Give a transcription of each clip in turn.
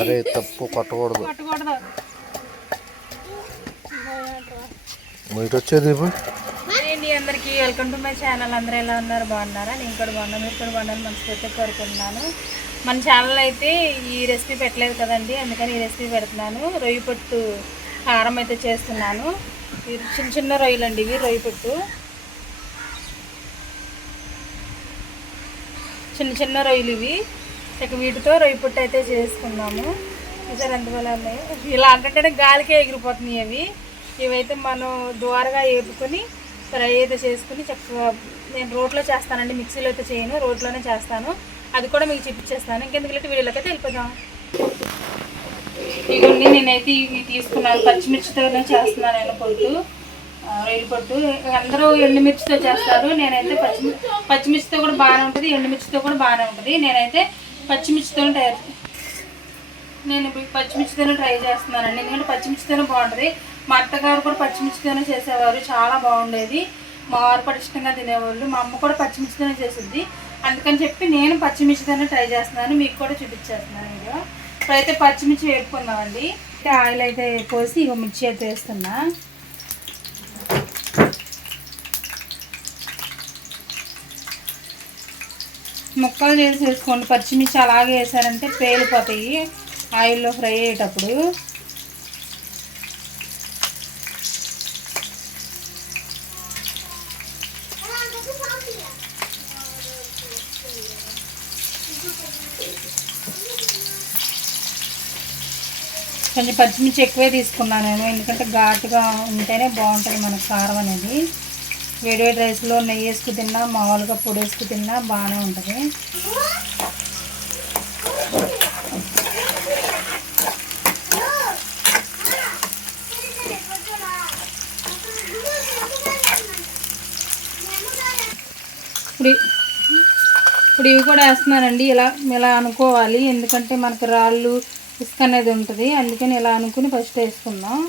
అరే తప్పు కొట్టకూడదు. మీట్ వచ్చేది అండి. అందరికీ వెల్కమ్ టు మై ఛానల్. అందరూ ఎలా ఉన్నారు? బాగున్నారా? నేను కూడా బాగున్నాను, మీరు కూడా బాగున్నాను మనస్ఫూర్తిగా కోరుకుంటున్నాను. మన ఛానల్ అయితే ఈ రెసిపీ పెట్టలేదు కదండి, అందుకని ఈ రెసిపీ పెడుతున్నాను. రొయ్యి పొట్టు కారం అయితే చేస్తున్నాను. ఇది చిన్న చిన్న రొయ్యలు అండి, ఇవి రొయ్యి పొట్టు చిన్న చిన్న రొయ్యలు ఇవి. ఇక వీటితో రొయ్యి పొట్టు అయితే చేసుకున్నాము. ఈసారి ఎంతవల్ల ఉన్నాయి ఇలా అంటే గాలికే ఎగిరిపోతున్నాయి అవి. ఇవైతే మనం ద్వారగా వేపుకొని ఫ్రై అయితే చేసుకుని చక్కగా నేను రోట్లో చేస్తానండి, మిక్సీలో అయితే చేయను, రోట్లోనే చేస్తాను. అది కూడా మీకు చూపించేస్తాను. ఇంకెందుకంటే వీడియోలోకి అయితే వెళ్ళిపోదాం. ఇవన్నీ నేనైతే ఇవి తీసుకున్నాను, పచ్చిమిర్చితోనే చేస్తున్నాను నేను పొట్టు, రొయ్యల పొట్టు. అందరూ ఎండుమిర్చితో చేస్తారు, నేనైతే పచ్చిమిర్చితో కూడా బాగానే ఉంటుంది, ఎండుమిర్చితో కూడా బాగానే ఉంటుంది. నేనైతే పచ్చిమిర్చితోనే పచ్చిమిర్చితోనే ట్రై చేస్తున్నానండి, ఎందుకంటే పచ్చిమిర్చితోనే బాగుంటుంది. మా అత్తగారు కూడా పచ్చిమిర్చితోనే చేసేవారు, చాలా బాగుండేది. మా వారు కూడా ఇష్టంగా తినేవాళ్ళు. మా అమ్మ కూడా పచ్చిమిర్చితోనే చేస్తుంది, అందుకని చెప్పి నేను పచ్చిమిర్చితోనే ట్రై చేస్తున్నాను, మీకు కూడా చూపించేస్తున్నాను వీడియో. ఇప్పుడైతే పచ్చిమిర్చి వేపుకుందామండి. ఆయిల్ అయితే పోసి ఇక మిర్చి అయితే వేస్తున్నా. ముక్కలు చేసి వేసుకోండి, పచ్చిమిర్చి అలాగే వేసారంటే పేలిపోతాయి ఆయిల్లో ఫ్రై అయ్యేటప్పుడు. కొంచెం పచ్చిమిర్చి ఎక్కువే తీసుకున్నాను నేను, ఎందుకంటే ఘాటుగా ఉంటేనే బాగుంటుంది మనకు కారం అనేది. వేడివేడి రైస్లో నెయ్యి వేసుకు తిన్నా, మామూలుగా పొడి వేసుకు తిన్నా బాగానే ఉంటుంది. ఇప్పుడు ఇవి కూడా వేస్తున్నానండి. ఇలా అనుకోవాలి, ఎందుకంటే మనకు రాళ్ళు ఇసుక అనేది ఉంటుంది, అందుకని ఇలా అనుకుని ఫస్ట్ వేసుకుందాం.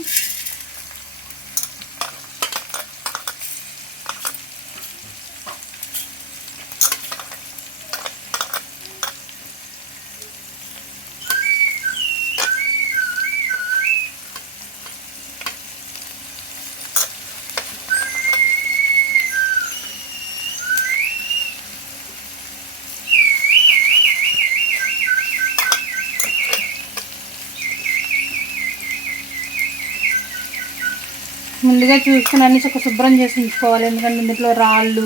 ముందుగా చూసుకుని అన్ని చక్కగా శుభ్రం చేసి ఉంచుకోవాలి, ఎందుకంటే ఇందులో రాళ్ళు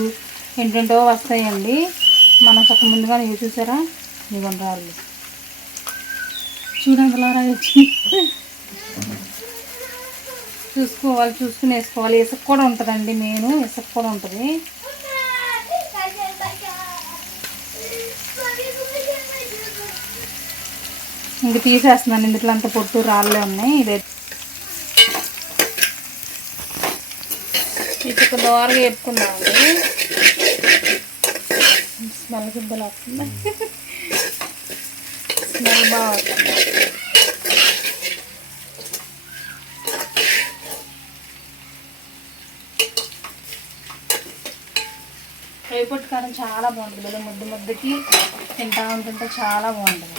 ఏంటంటో వస్తాయండి. మనం చక్క ముందుగానే చూసారా, ఇదిగోండి రాళ్ళు చూడండి అలా రాయొచ్చు. చూసుకుని వేసుకోవాలి. ఇసుక కూడా ఉంటుందండి, మెయిన్ ఇసుక కూడా ఉంటుంది. ఇంక తీసేస్తున్నాను, ఇందులో అంత పొట్టు రాళ్ళే ఉన్నాయి. ఇదైతే ఇక దోరగా వేపుకుందామండి. స్మెల్ గుద్దలు వస్తుంది, స్మెల్ బాగా వస్తుంది. రేపటి కారం చాలా బాగుంటుంది, ముద్దకి తింటా ఉంటుంటే చాలా బాగుంటుంది.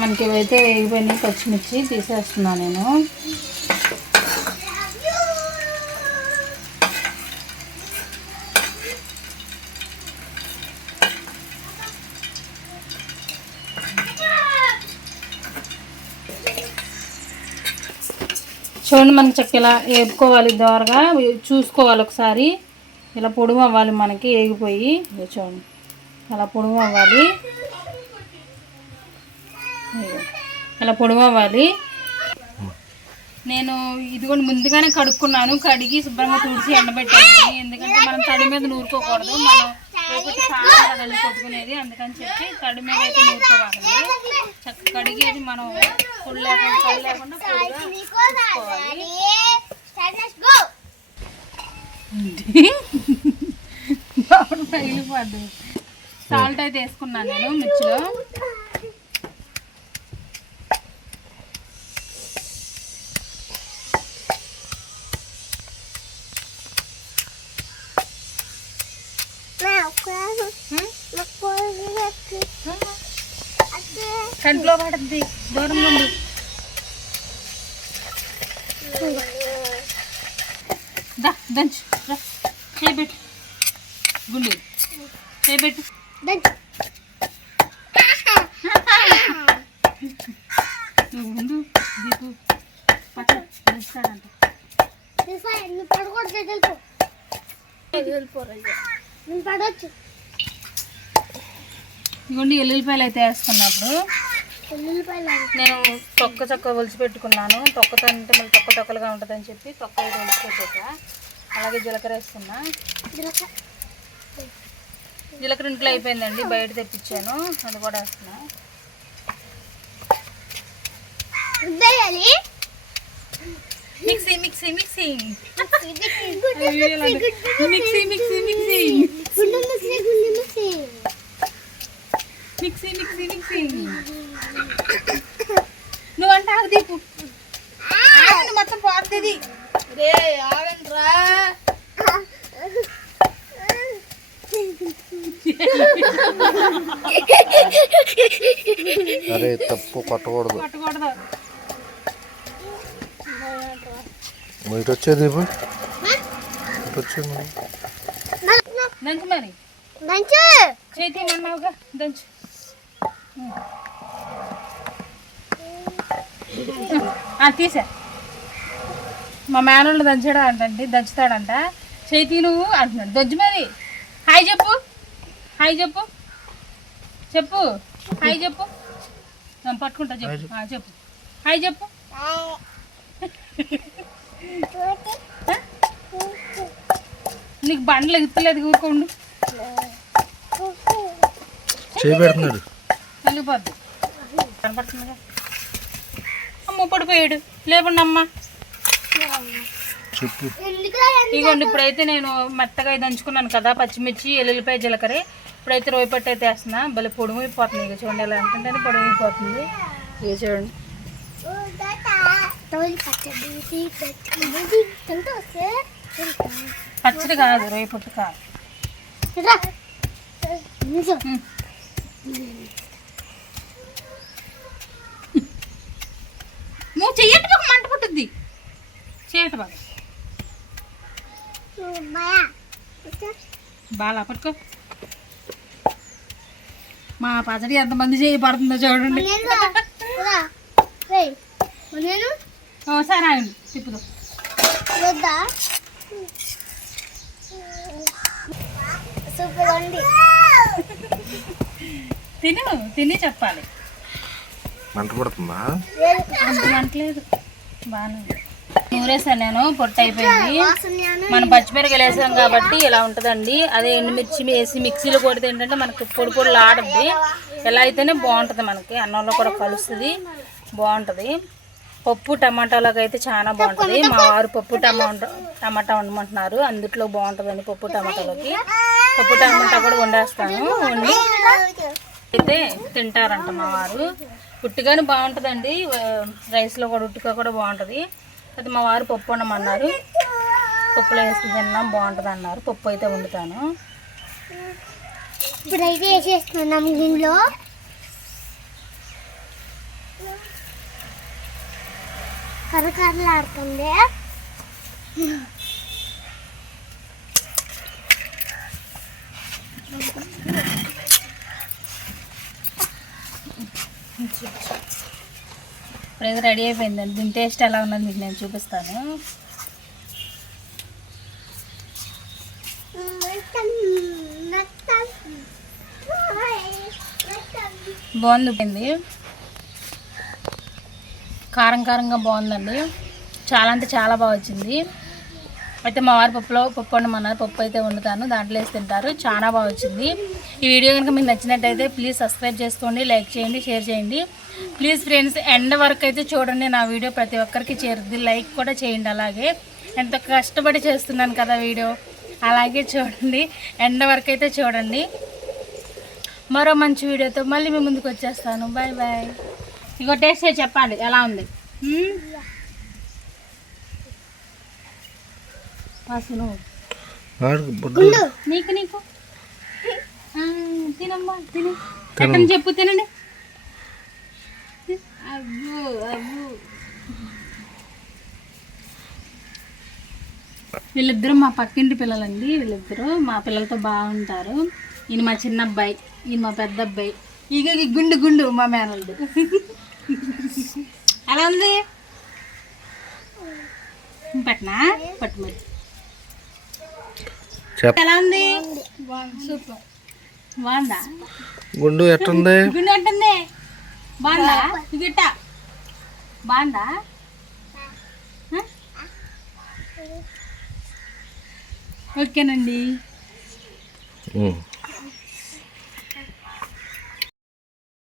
మనకి ఇవైతే వేగిపోయినాయి, పచ్చిమిర్చి తీసేస్తున్నాను నేను. చూడండి, మనకి చక్క ఇలా వేపుకోవాలి, దోరగా చూసుకోవాలి ఒకసారి. ఇలా పొడుము అవ్వాలి మనకి, వేగిపోయి చూడండి అలా పొడుము అవ్వాలి. ఇలా పొడవాలి. నేను ఇదిగోండి ముందుగానే కడుక్కున్నాను, కడిగి శుభ్రంగా తుడిచి ఎండబెట్టాను. ఎందుకంటే మనం తడి మీద నూరుకోకూడదు, మనం రేపటి సాయంత్రం కొట్టుకునేది, అందుకని చెప్పి తడి మీద అయితే నూరుకోవాలి. చక్కగా కడిగేది మనం పొడి లేకుండా పైలిపోద్దు. సాల్ట్ అయితే వేసుకున్నాను నేను మిర్చిలో. కంట్లో పడుద్ది, దూరం నుండి. దంచు చేయబెట్టు, గుండు చేయబెట్టు. నువ్వు ముందు దీపు పట్టు దంచుతాడంట. ఇదిగోండి ఎల్లుల్లిపాయలు అయితే వేసుకున్నప్పుడు నేను తొక్క ఒలిచి పెట్టుకున్నాను. తొక్కతో అంటే మళ్ళీ తొక్కలుగా ఉంటుందని చెప్పి తొక్క అయితే ఒలిచి పెట్టాక, అలాగే జీలకర్ర వేసుకున్నా. జీలకర్ర ఇంట్లో అయిపోయిందండి, బయట తెప్పించాను, అది కూడా వేస్తున్నా. Mixie mixie mixie mixie mixie mixie mixie mixie mixie. నువ్వంటే ఆగు దీపు, మొత్తం పోతుంది. రే ఆగండ్రా. అరే తప్పు పట్టకూడదు. ఇటు వచ్చేది దీపు, ఇటు వచ్చేది. దంచు మరి, చేతి అన్నావుగా దంచు. తీసా మా మేనోళ్ళు దంచుతాడంట. చేతి నువ్వు అంటున్నాడు, దంచు మరి. హాయ్ చెప్పు, హాయ్ చెప్పు, చెప్పు హాయ్ చెప్పు. పట్టుకుంటా చెప్పు, చెప్పు హాయ్ చెప్పు. నీకు బండ్లు ఎగుతలేదు, ఊరుకోండు. చేయబెడుతున్నాడు, వెళ్ళిపోద్ది. కనపడుతుందిగా. అమ్మ పడిపోయాడు, లేవండి అమ్మ. ఇదిగోండి ఇప్పుడైతే నేను మెత్తగా దంచుకున్నాను కదా, పచ్చిమిర్చి ఎల్లుల్లిపాయ జీలకర్ర. ఇప్పుడైతే రోయపట్టు అయితే వేస్తున్నా. భలే పొడిమైపోతుంది. ఇక చూడండి, ఎలా అనుకుంటేనే పొడిమైపోతుంది. ఇక చూడండి, పచ్చడి కాదు, రోయపట్టు కాదు. నువ్వు చెయ్యట బాగా మంట పుట్టుద్ది, చేయట బాగా బాగా పట్టుకో. మా పచ్చడి ఎంతమంది చేయబడుతుందో చూడండి. సరే ఆగండి, తిప్పుదో. తిని చెప్పాలి. మంట పడుతుందా? మంటలేదు, బాగానే నూరేసాను నేను. పొట్టు అయిపోయింది. మనం పచ్చిమిరకాయలు వేసాం కాబట్టి ఇలా ఉంటుందండి. అదే ఎండుమిర్చి వేసి మిక్సీలో కొడితే ఏంటంటే మనకి పొడి పొడిలు ఆడుద్ది. ఎలా అయితేనే బాగుంటుంది, మనకి అన్నంలో కూడా కలుస్తుంది, బాగుంటుంది. పప్పు టమాటాలోకి అయితే చాలా బాగుంటుంది. మా వారు పప్పు టమాటా వండమంటున్నారు, అందుట్లో బాగుంటుందండి. పప్పు టమాటాలోకి పప్పు టమాటా కూడా వండేస్తాను. వండి అయితే తింటారంట మా వారు. ఉట్టిగానే బాగుంటుందండి, రైస్లో కూడా ఉట్టిగా కూడా బాగుంటుంది. అది మా వారు పప్పు వండమన్నారు, పప్పులో వేసి తిన్నాం బాగుంటుంది అన్నారు. పప్పు అయితే వండుతాను. ఇప్పుడైతే వేసేస్తున్నాం దీనిలో. కరకరలాడుతుంది. ఇప్పుడైతే రెడీ అయిపోయిందండి. దీని టేస్ట్ ఎలా ఉన్నది మీకు నేను చూపిస్తాను. బాగుంది, కారం కారంగా బాగుందండి. చాలా అంటే చాలా బాగా వచ్చింది. అయితే మా వారి పప్పు వండమన్నారు. పప్పు అయితే వండుతాను, దాంట్లో వేసి తింటారు. చాలా బాగా వచ్చింది. ఈ వీడియో కనుక మీకు నచ్చినట్టయితే ప్లీజ్ సబ్స్క్రైబ్ చేసుకోండి, లైక్ చేయండి, షేర్ చేయండి. ప్లీజ్ ఫ్రెండ్స్ ఎండ్ వరకు అయితే చూడండి. నా వీడియో ప్రతి ఒక్కరికి చేరుద్ది. లైక్ కూడా చేయండి. అలాగే ఎంత కష్టపడి చేస్తున్నాను కదా వీడియో, అలాగే చూడండి. ఎండ్ వరకు అయితే చూడండి. మరో మంచి వీడియోతో మళ్ళీ మీ ముందుకు వచ్చేస్తాను. Bye bye. ఇగో టేస్ట్ చేసి చెప్పండి ఎలా ఉంది. వాసన నీకు నీకు తినమ్మా, తిని ఎక్కడ చెప్పు, తినండి. అబ్బు అబ్బు. వీళ్ళిద్దరూ మా పక్కింటి పిల్లలండి. వీళ్ళిద్దరూ మా పిల్లలతో బాగుంటారు. ఈయన మా చిన్న అబ్బాయి, ఈయన మా పెద్ద అబ్బాయి. ఇక గుండు గుండు మా మేనల్డు. ఎలా ఉంది పట్నా పట్టు మరి. ఎలా ఉంది? సూపర్. బాగుందా? గుండు ఎట్టుంది? గుండు ఎట్టుంది? బాగుందా? గిట్ట బాగుందా? ఓకేనండి.